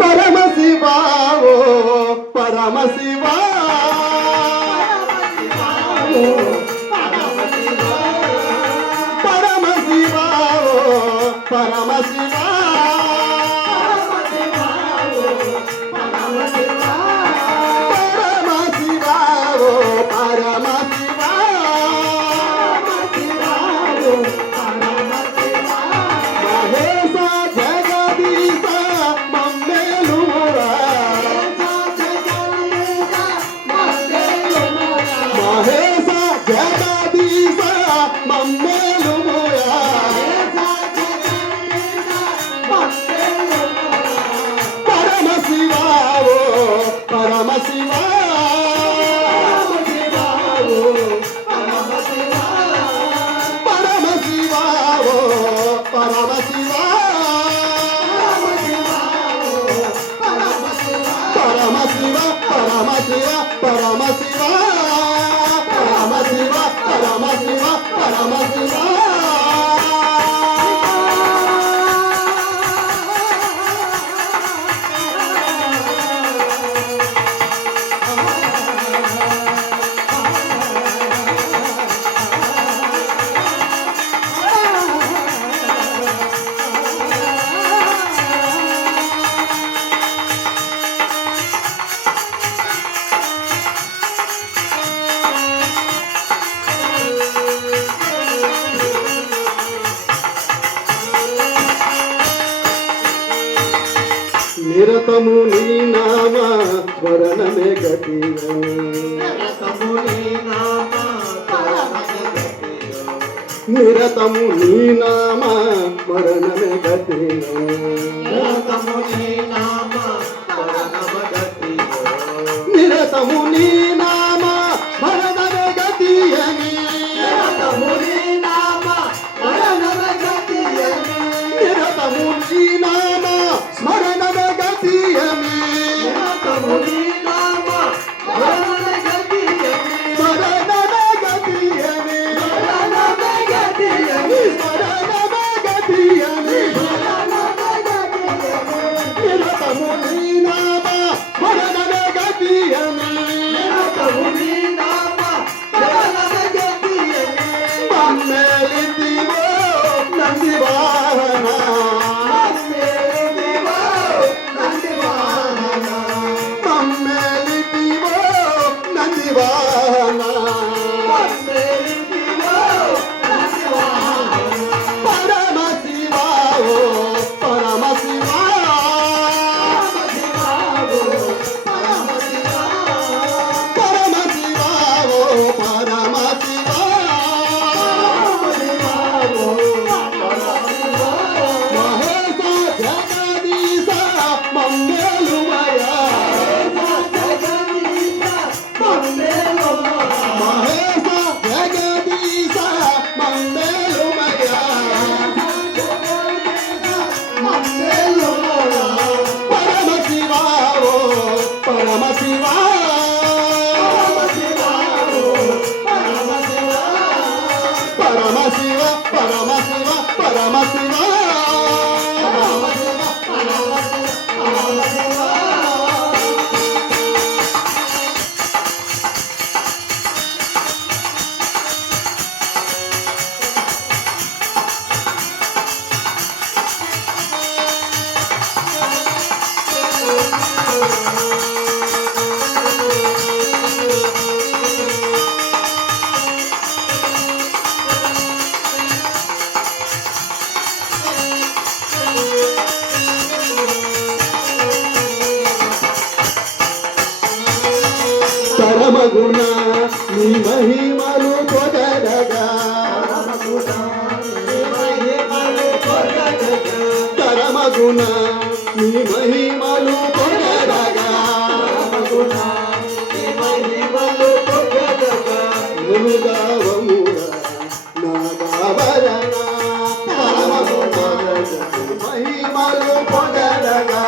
పరమశివావో పరమశివా పరమశివావో పరమశివా పరమశివావో పరమశివా మహేశ జగదీశ మమ్మేలురా మహేశ జగదీశ మమ్మేలురా పరమశివావో పరమశివా పరమశివావో పరమశివా పరమశివ పరమశివ పరమశివ పరమశివ పరమశివ పరమశివ నిరతము నీ నామ స్మరణమే గతి నిరతము నీ నామ స్మరణమే గతి నిరతము నీ నామ స్మరణమే గతి అని నిరతము నీ నామ స్మరణమే గతి అని నంది వాహన పరమగుణ నీ మహిమలు పొగడగా పరమగుణ నీ మహిమలు పొగడగా మునుగావముగా నాగాభరణ పరమగుణ మహిమలు పొగడగా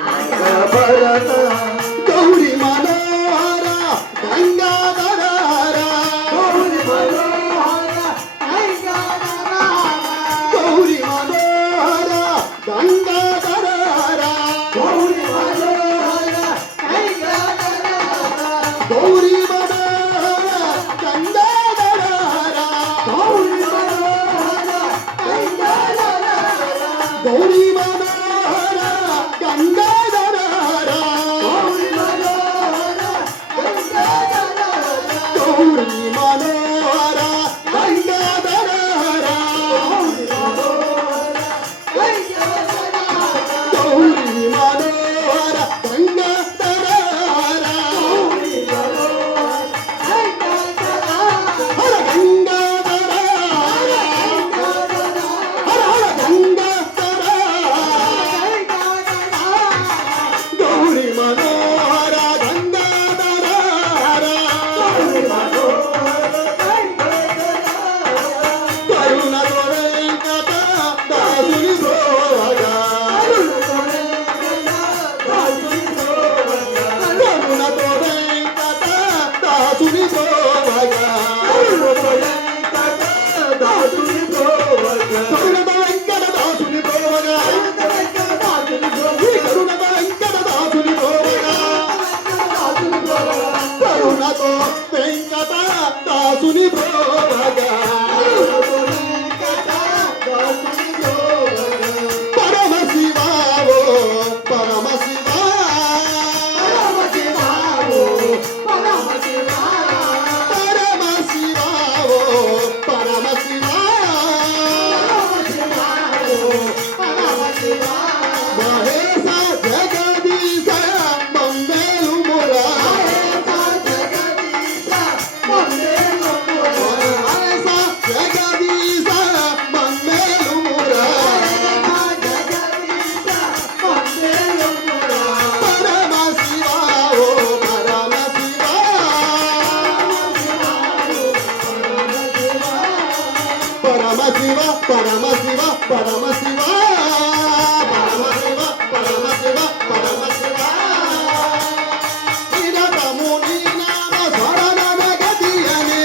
నాగాభరణ గౌరీ మనోహర గంగాధర గౌరీ మనోహర గౌరీ మనోహర గంగాధర గౌరీ మనోహర గౌరీ మనోహర గంగాధర గౌరీ మనోహర గౌరీ మనోహర గంగాధర గౌరీ మనోహర గంగాధర గౌరీ మనోహర గంగాధర హర గంగాధర హర హర గంగాధర గౌరీ మనోహర గంగాధర కరుణతో వెంకట దాసుని బ్రోవగా కరుణతో వెంకట దాసుని బ్రోవగా కరుణతో వెంకట దాసుని బ్రోవగా కరుణతో వెంకట దాసుని బ్రోవగా కరుణతో వెంకట దాసుని బ్రోవగా పరమ శివావో పరమ శివా పరమ శివావో పరమ శివా మహేశ జగదీశ మంగళు మురా మహేశ జగదీశ మంగళు మురా పరమ శివావో పరమ శివా పరమ శివ పరమ శివ పరమ శివ పరమ శివ పరమ శివ పరమ శివ నిరతము నీ నామ స్మరణమే గతియని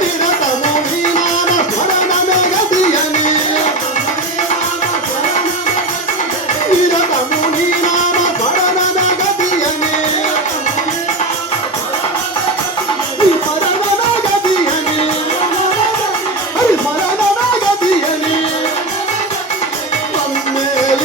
నిరతము నీ నామ స్మరణమే గతియని నిరతము నీ నామ స్మరణమే గతియని నీ స్మరణమే గతియని హరి స్మరణమే గతియని మమ్మేలు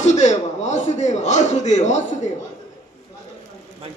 ವಾಸುದೇವ ವಾಸುದೇವ ವಾಸುದೇವ ವಾಸುದೇವ